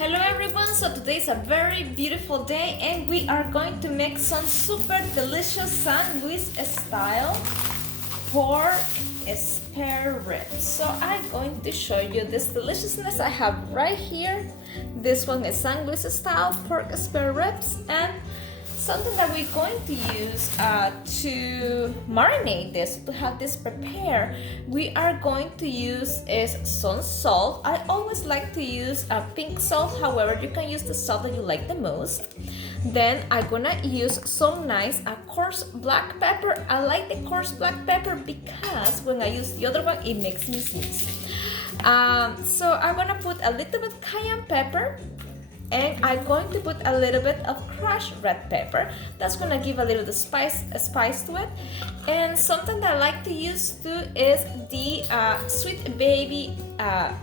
Hello everyone, so today is a very beautiful day and we are going to make some super delicious sandwich style pork spare ribs. So I'm going to show you this deliciousness I have right here. This one is sandwich style pork spare ribs, and something that we're going to use to marinate this, to have this prepared, we are going to use is some salt. I always like to use pink salt, however you can use the salt that you like the most. Then I'm gonna use some nice coarse black pepper. I like the coarse black pepper because when I use the other one it makes me sneeze. So I'm gonna put a little bit cayenne pepper, and I'm going to put a little bit of crushed red pepper. That's gonna give a little spice to it. And something that I like to use too is the sweet baby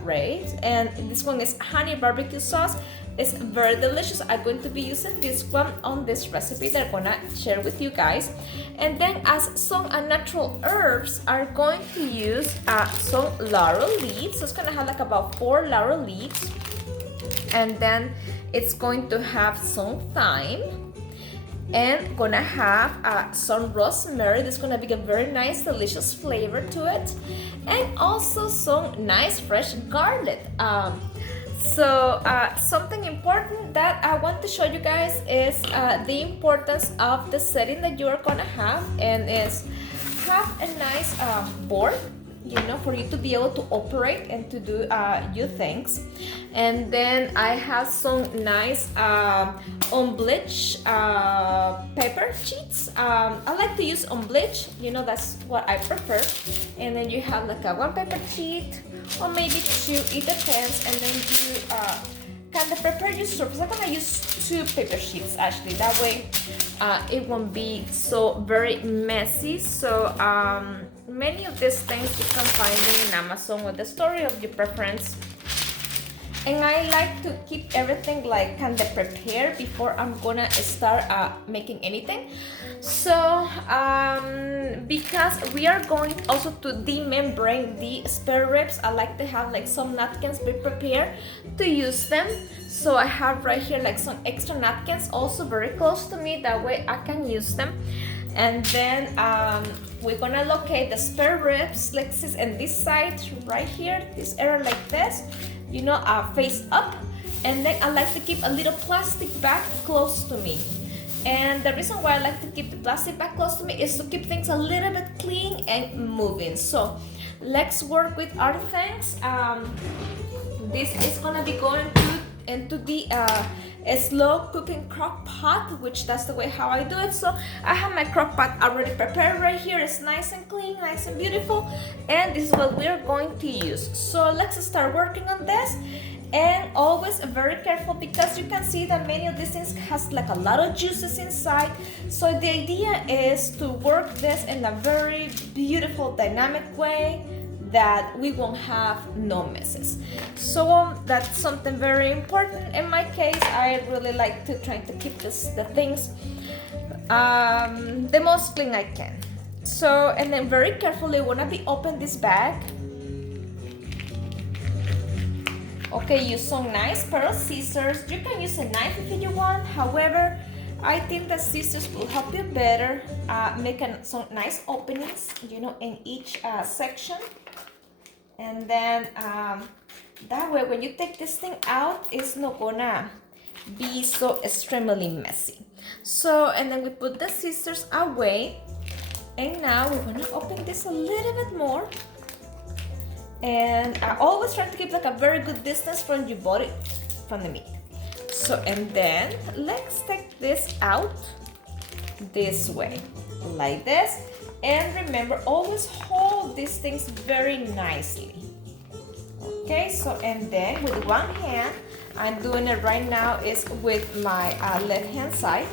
Ray's, and this one is honey barbecue sauce. It's very delicious. I'm going to be using this one on this recipe that I'm gonna share with you guys. And then as some natural herbs, are going to use some laurel leaves. So it's gonna have like about 4 laurel leaves. And then it's going to have some thyme, and gonna have some rosemary. This is gonna be a very nice delicious flavor to it, and also some nice fresh garlic. Something important that I want to show you guys is the importance of the setting that you are gonna have, and is have a nice board, you know, for you to be able to operate and to do your things. And then I have some nice unbleached pepper sheets. I like to use unbleached, you know, that's what I prefer. And then you have like a 1 pepper sheet or maybe 2, it depends. And then you kind of prepare your surface. I'm gonna use 2 paper sheets actually, that way it won't be so very messy. So many of these things you can find in Amazon with the story of your preference. And I like to keep everything like kind of prepared before I'm gonna start making anything. So because we are going also to demembrane the spare ribs, I like to have like some napkins be prepared to use them. So I have right here like some extra napkins also very close to me, that way I can use them. And then we're gonna locate the spare ribs like this, and this side right here, this area like this, you know, face up. And then I like to keep a little plastic bag close to me. And the reason why I like to keep the plastic bag close to me is to keep things a little bit clean and moving. So let's work with our things. This is gonna be going into the slow cooking crock pot, which that's the way how I do it. So I have my crock pot already prepared right here. It's nice and clean, nice and beautiful, and this is what we're going to use. So let's start working on this. And always very careful, because you can see that many of these things has like a lot of juices inside. So the idea is to work this in a very beautiful dynamic way that we won't have no messes. So that's something very important. In my case, I really like to try to keep the things the most clean I can. So, and then very carefully wanna be open this bag. Okay, use some nice pair of scissors. You can use a knife if you want. However, I think that scissors will help you better make some nice openings, you know, in each section. And then that way when you take this thing out, it's not gonna be so extremely messy. So, and then we put the scissors away, and now we're gonna open this a little bit more. And I always try to keep like a very good distance from your body, from the meat. So, and then let's take this out this way, like this. And remember, always hold these things very nicely. Okay, so, and then with one hand, I'm doing it right now is with my left hand side.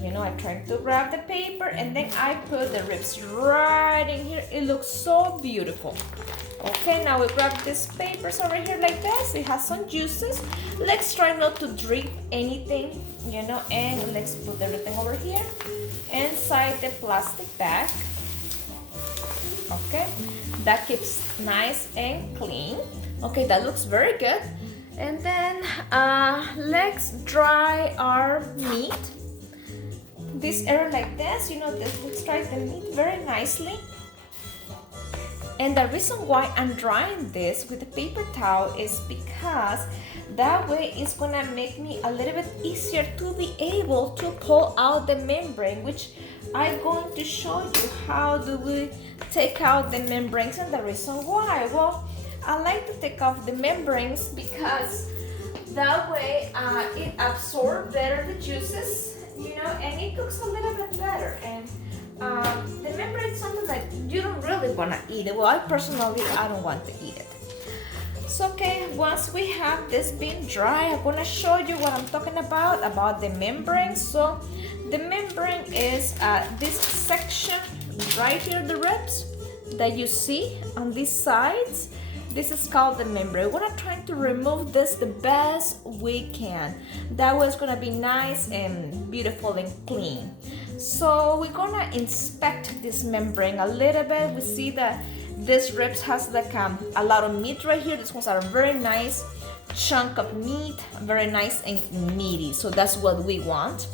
You know, I'm trying to grab the paper, and then I put the ribs right in here. It looks so beautiful. Okay, now we grab these papers over here like this. It has some juices. Let's try not to drip anything, you know, and let's put everything over here inside the plastic bag. Okay, that keeps nice and clean. Okay, that looks very good. And then let's dry our meat. This area like this, you know, let's dry the meat very nicely. And the reason why I'm drying this with a paper towel is because that way it's gonna make me a little bit easier to be able to pull out the membrane, which I'm going to show you how do we take out the membranes and the reason why. Well, I like to take off the membranes because that way it absorbs better the juices, you know, and it cooks a little bit better. And the membrane is something that you don't really want to eat it. Well, I don't want to eat it. So okay, once we have this being dry, I'm going to show you what I'm talking about the membrane. So the membrane is this section right here, the ribs that you see on these sides. This is called the membrane. We're gonna try to remove this the best we can. That way it's gonna be nice and beautiful and clean. So we're gonna inspect this membrane a little bit. We see that this ribs has like a lot of meat right here. This one's a very nice chunk of meat, very nice and meaty. So that's what we want.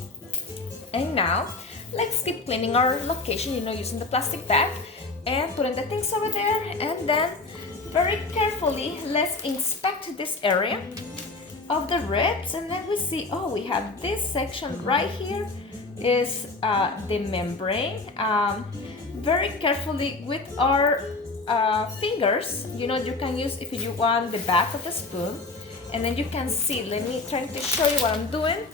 And now let's keep cleaning our location, you know, using the plastic bag and putting the things over there. And then very carefully, let's inspect this area of the ribs, and then we see, oh, we have this section right here is the membrane. Very carefully with our fingers, you know, you can use, if you want, the back of the spoon, and then you can see, let me try to show you what I'm doing.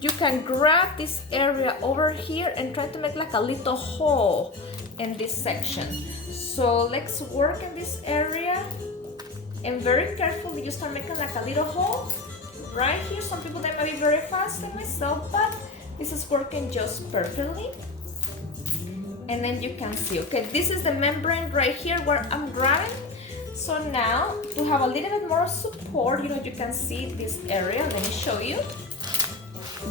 You can grab this area over here and try to make like a little hole in this section. So let's work in this area and very carefully you start making like a little hole right here. Some people, they may be very fast than myself, but this is working just perfectly. And then you can see, okay, this is the membrane right here where I'm grabbing. So now to have a little bit more support, you know, you can see this area. Let me show you.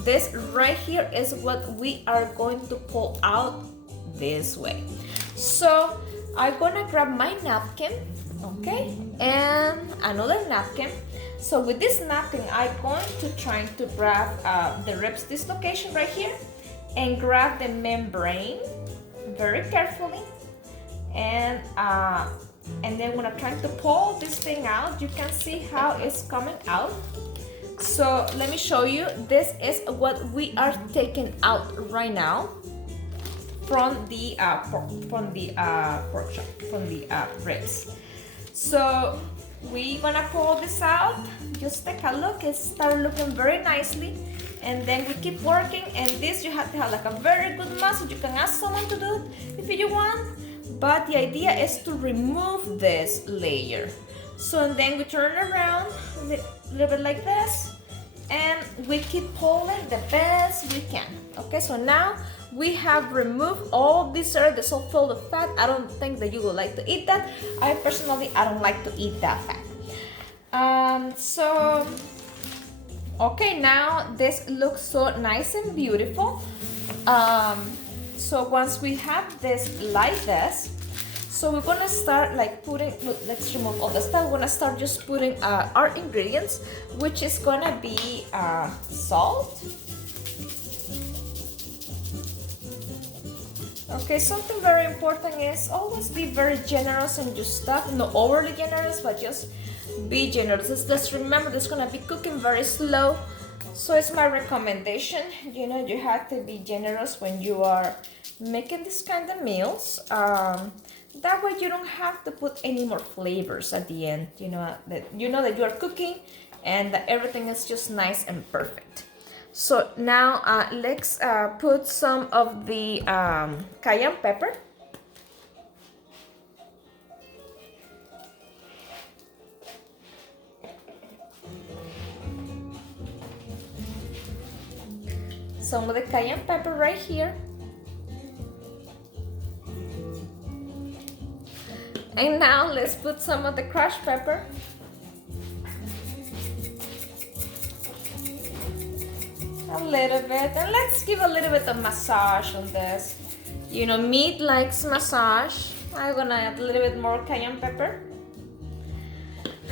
This right here is what we are going to pull out this way. So I'm gonna grab my napkin, okay, and another napkin. So with this napkin, I'm going to try to grab the ribs, this location right here, and grab the membrane very carefully. And then when I'm trying to pull this thing out, you can see how it's coming out. So let me show you. This is what we are taking out right now from the pork chop, from the ribs. So we gonna pull this out. Just take a look. It start looking very nicely, and then we keep working. And this you have to have like a very good muscle. You can ask someone to do it if you want, but the idea is to remove this layer. So and then we turn around a little bit like this, and we keep pulling the best we can. Okay, so now we have removed all this area that's all filled with fat. I don't think that you would like to eat that. I don't like to eat that fat. Okay, now this looks so nice and beautiful. So once we have this like this, so we're gonna start like putting, let's remove all the stuff. We're gonna start just putting our ingredients, which is gonna be salt. Okay, something very important is always be very generous in your stuff. Not overly generous, but just be generous. Let's remember this is gonna be cooking very slow. So it's my recommendation. You know, you have to be generous when you are making this kind of meals. That way you don't have to put any more flavors at the end. You know that you are cooking and that everything is just nice and perfect. So now let's put some of the cayenne pepper. Some of the cayenne pepper right here. And now let's put some of the crushed pepper. A little bit, and let's give a little bit of massage on this. You know, meat likes massage. I'm gonna add a little bit more cayenne pepper.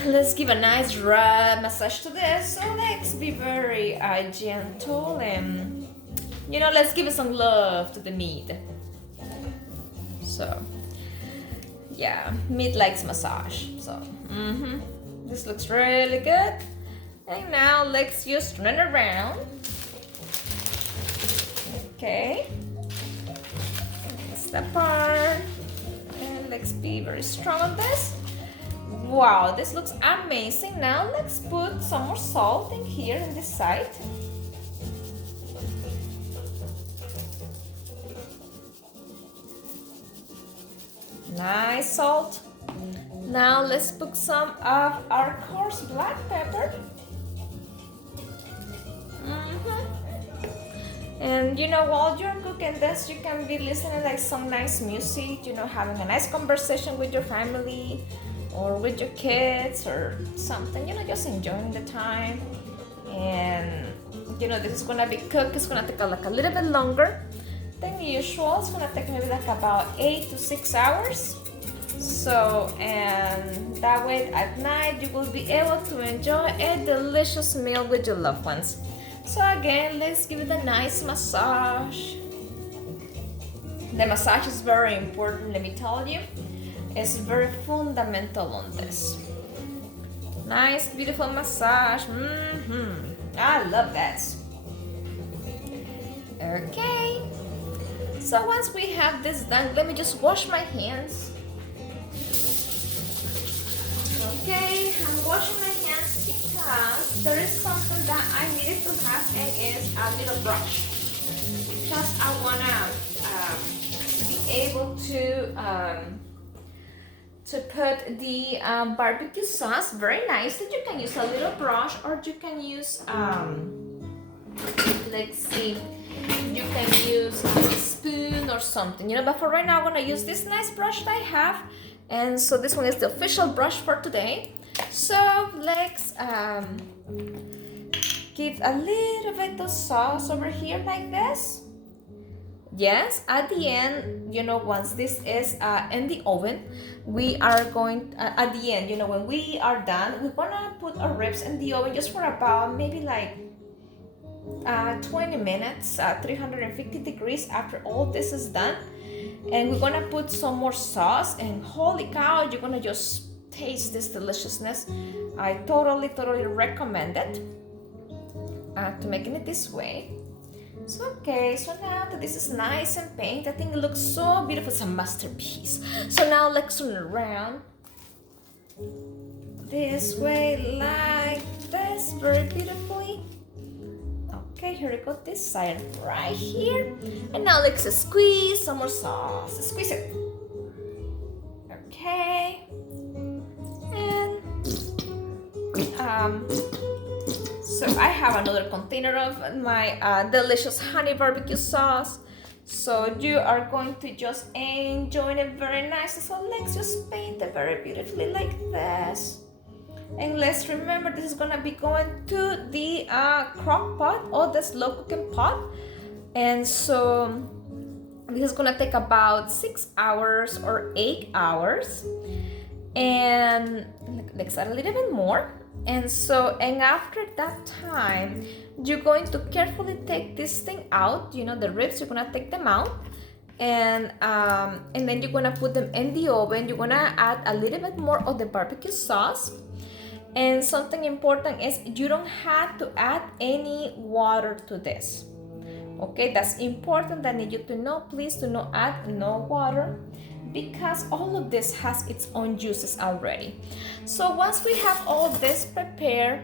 Let's give a nice rub massage to this. So let's be very gentle and let's give it some love to the meat. So yeah, meat likes massage. So this looks really good. And now let's just turn it around. Okay. That's that part. And let's be very strong on this. Wow, this looks amazing. Now let's put some more salt in here in this side. Nice salt. Now let's put some of our coarse black pepper. And while you're cooking this, you can be listening like some nice music, having a nice conversation with your family or with your kids or something, just enjoying the time. And this is gonna be cooked. It's gonna take like a little bit longer than usual. It's gonna take maybe like about 8 to 6 hours. So, and that way at night you will be able to enjoy a delicious meal with your loved ones. So again, let's give it a nice massage. The massage is very important, let me tell you. It's very fundamental on this. Nice, beautiful massage. I love that. Okay. So once we have this done, let me just wash my hands. Okay, I'm washing my hands because there is something that I needed to have, and it's a little brush. Because I wanna be able to put the barbecue sauce very nicely. You can use a little brush, or you can use let's see, you can use a spoon or something, but for right now I'm gonna use this nice brush that I have. And so this one is the official brush for today. So let's give a little bit of sauce over here like this. Yes, at the end, once this is in the oven, we are going, at the end, when we are done, we're gonna put our ribs in the oven just for about maybe like 20 minutes, 350 degrees after all this is done. And we're gonna put some more sauce, and holy cow, you're gonna just taste this deliciousness. I totally recommend it to making it this way. So okay, so now that this is nice and painted, I think it looks so beautiful. It's a masterpiece. So now let's turn it around this way like this, very beautifully. Okay, here we go, this side right here. And now let's squeeze some more sauce. Squeeze it. Okay. And so I have another container of my delicious honey barbecue sauce. So you are going to just enjoy it very nicely. So let's just paint it very beautifully like this. And let's remember, this is gonna be going to the crock pot or the slow cooking pot. And so this is gonna take about 6 hours or 8 hours. And let's add a little bit more. And so, and after that time, you're going to carefully take this thing out, the ribs, you're gonna take them out. And then you're gonna put them in the oven. You're gonna add a little bit more of the barbecue sauce. And something important is you don't have to add any water to this. Okay, that's important. I need you to know. Please do not add no water, because all of this has its own juices already. So once we have all of this prepared,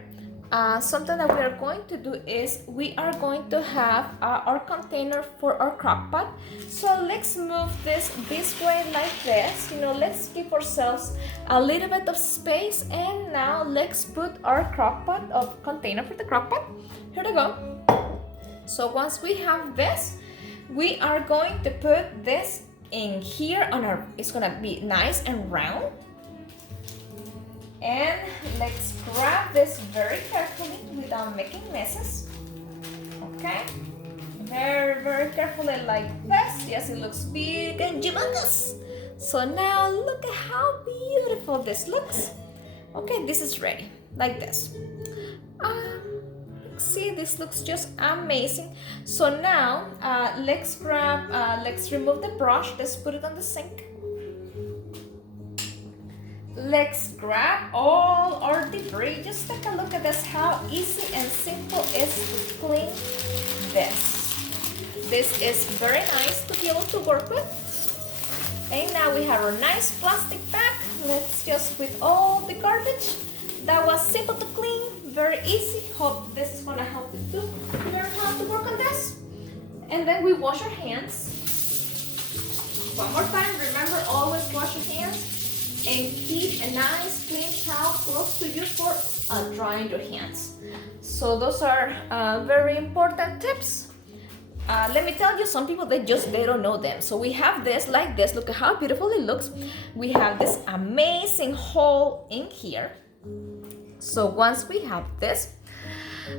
something that we are going to do is we are going to have our container for our crock pot. So let's move this way like this. Let's give ourselves a little bit of space. And now let's put our crock pot of container for the crock pot. Here we go. So once we have this, we are going to put this in here on our, it's gonna be nice and round. And let's grab this very carefully without making messes. Okay, very carefully like this. Yes, it looks big and humongous. So now look at how beautiful this looks. Okay, this is ready, like this. See, this looks just amazing. So now, let's remove the brush. Let's put it on the sink. Let's grab all our debris. Just take a look at this, how easy and simple it is to clean this. This is very nice to be able to work with. And now we have our nice plastic bag. Let's just put all the garbage. That was simple to clean, very easy. Hope this is gonna help you to learn how to work on this. And then we wash our hands. One more time, remember, always wash your hands and keep a nice clean towel close to you for drying your hands. So those are very important tips. Let me tell you, some people, they don't know them. So we have this like this. Look at how beautiful it looks. We have this amazing hole in here. So once we have this,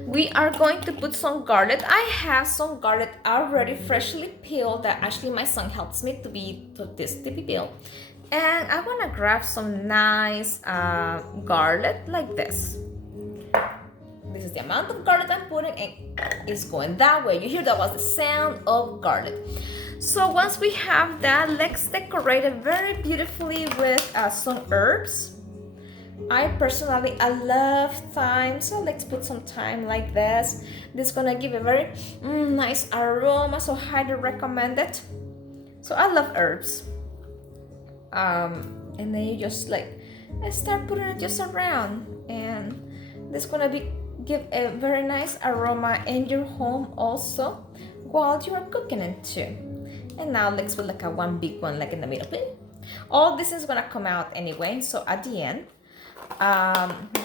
we are going to put some garlic. I have some garlic already freshly peeled that actually my son helps me to be peeled. And I want to grab some nice garlic like this. This is the amount of garlic I'm putting, and it's going that way. You hear that was the sound of garlic. So once we have that, let's decorate it very beautifully with some herbs. I love thyme, so let's put some thyme like this. This is gonna give a very nice aroma, so highly recommend it. So I love herbs. And then you just start putting it just around, and this is gonna give a very nice aroma in your home also while you are cooking it too. And now let's put like one big one like in the middle. All this is gonna come out anyway, so at the end.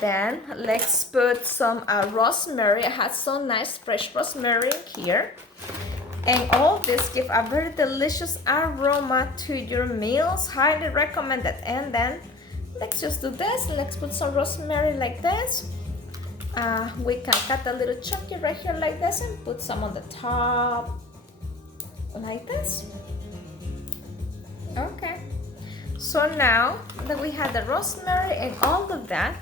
Then let's put some rosemary. I had some nice fresh rosemary here, and all this give a very delicious aroma to your meals. Highly recommend it. And then let's just do this. Let's put some rosemary like this. We can cut a little chunky right here like this and put some on the top like this. Okay. So now that we have the rosemary and all of that,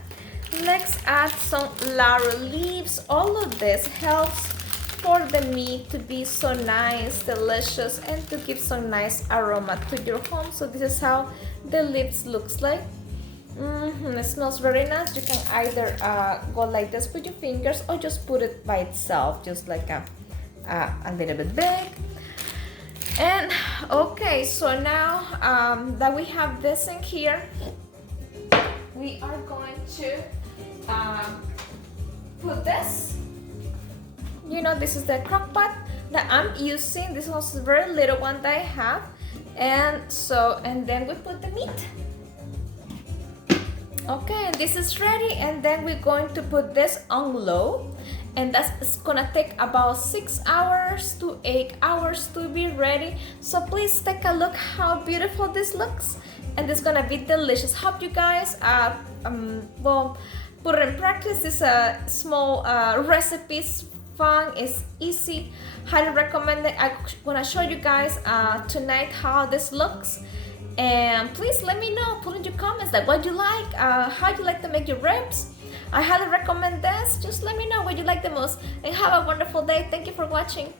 let's add some laurel leaves. All of this helps for the meat to be so nice, delicious, and to give some nice aroma to your home. So this is how the leaves looks like. It smells very nice. You can either go like this with your fingers or just put it by itself, just like a little bit big. And okay, so now that we have this in here, we are going to put this. You know, this is the crock pot that I'm using. This was a very little one that I have. And then we put the meat. Okay, this is ready, and then we're going to put this on low, and that's gonna take about 6 hours to 8 hours to be ready. So please take a look how beautiful this looks, and it's gonna be delicious. Hope you guys will put it in practice. This small recipes, fun, it's easy, highly recommend it. I'm gonna show you guys tonight how this looks. And please let me know, put in your comments like what you like, how you like to make your ribs. I highly recommend this. Just let me know what you like the most, and have a wonderful day. Thank you for watching.